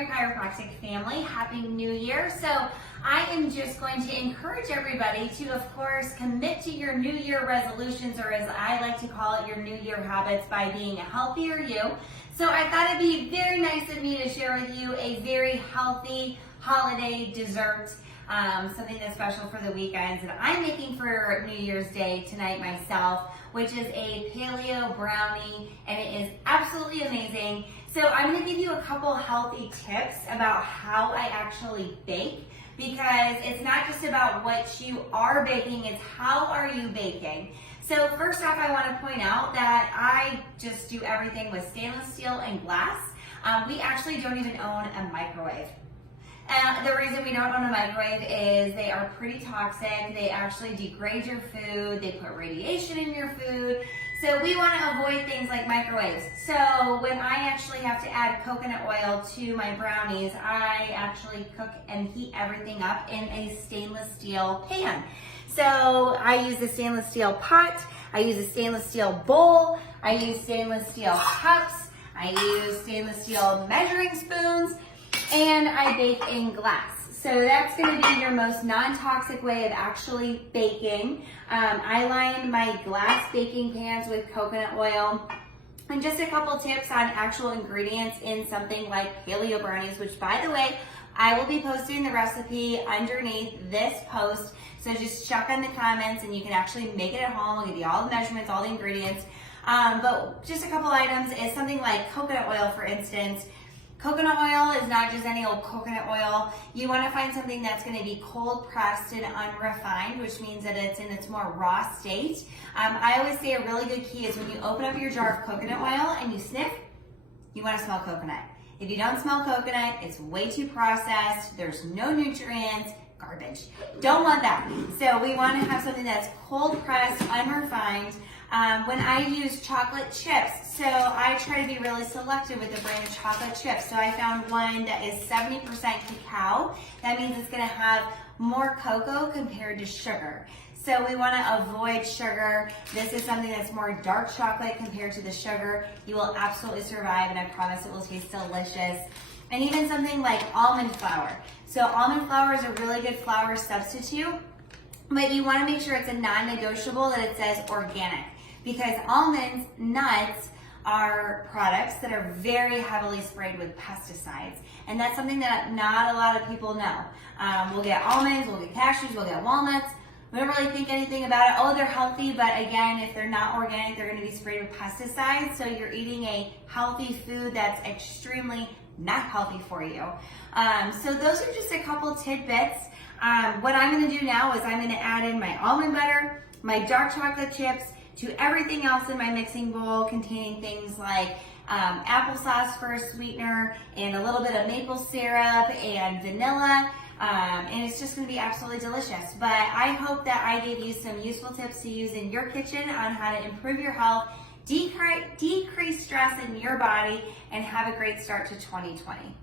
Premier Chiropractic family. Happy New Year. So I am just going to encourage everybody to, of course, commit to your New Year resolutions, or as I like to call it, your New Year habits, by being a healthier you. So I thought it'd be very nice of me to share with you a very healthy holiday dessert, something that's special for the weekends that I'm making for New Year's Day tonight myself, which is a paleo brownie, and it is absolutely amazing. So I'm going to give you a couple healthy tips about how I actually bake, because it's not just about what you are baking, it's how are you baking. So first off, I want to point out that I just do everything with stainless steel and glass. We actually don't even own a microwave. The reason we don't own a microwave is they are pretty toxic. They actually degrade your food. They put radiation in your food. So we want to avoid things like microwaves. So when I actually have to add coconut oil to my brownies, I actually cook and heat everything up in a stainless steel pan. So I use a stainless steel pot. I use a stainless steel bowl. I use stainless steel cups. I use stainless steel measuring spoons. And I bake in glass. So that's going to be your most non-toxic way of actually baking. I line my glass baking pans with coconut oil. And just a couple tips on actual ingredients in something like paleo brownies, which, by the way, I will be posting the recipe underneath this post. So just check in the comments and you can actually make it at home. I'll give you all the measurements, all the ingredients. But just a couple items is something like coconut oil, for instance. Coconut oil is not just any old coconut oil. You want to find something that's going to be cold pressed and unrefined, which means that it's in its more raw state. I always say a really good key is when you open up your jar of coconut oil and you sniff, you want to smell coconut. If you don't smell coconut, it's way too processed. There's no nutrients, garbage. Don't want that. So we want to have something that's cold pressed, unrefined. When I use chocolate chips, so I try to be really selective with the brand of chocolate chips. So I found one that is 70% cacao. That means it's going to have more cocoa compared to sugar. So we want to avoid sugar. This is something that's more dark chocolate compared to the sugar. You will absolutely survive, and I promise it will taste delicious. And even something like almond flour. So almond flour is a really good flour substitute, but you want to make sure it's a non-negotiable that it says organic, because almonds, nuts, are products that are very heavily sprayed with pesticides. And that's something that not a lot of people know. We'll get almonds, we'll get cashews, we'll get walnuts. We don't really think anything about it. Oh, they're healthy, but again, if they're not organic, they're going to be sprayed with pesticides. So you're eating a healthy food that's extremely not healthy for you. So those are just a couple tidbits. What I'm going to do now is I'm going to add in my almond butter, my dark chocolate chips, to everything else in my mixing bowl, containing things like applesauce for a sweetener, and a little bit of maple syrup and vanilla. And it's just going to be absolutely delicious. But I hope that I gave you some useful tips to use in your kitchen on how to improve your health, decrease stress in your body, and have a great start to 2020.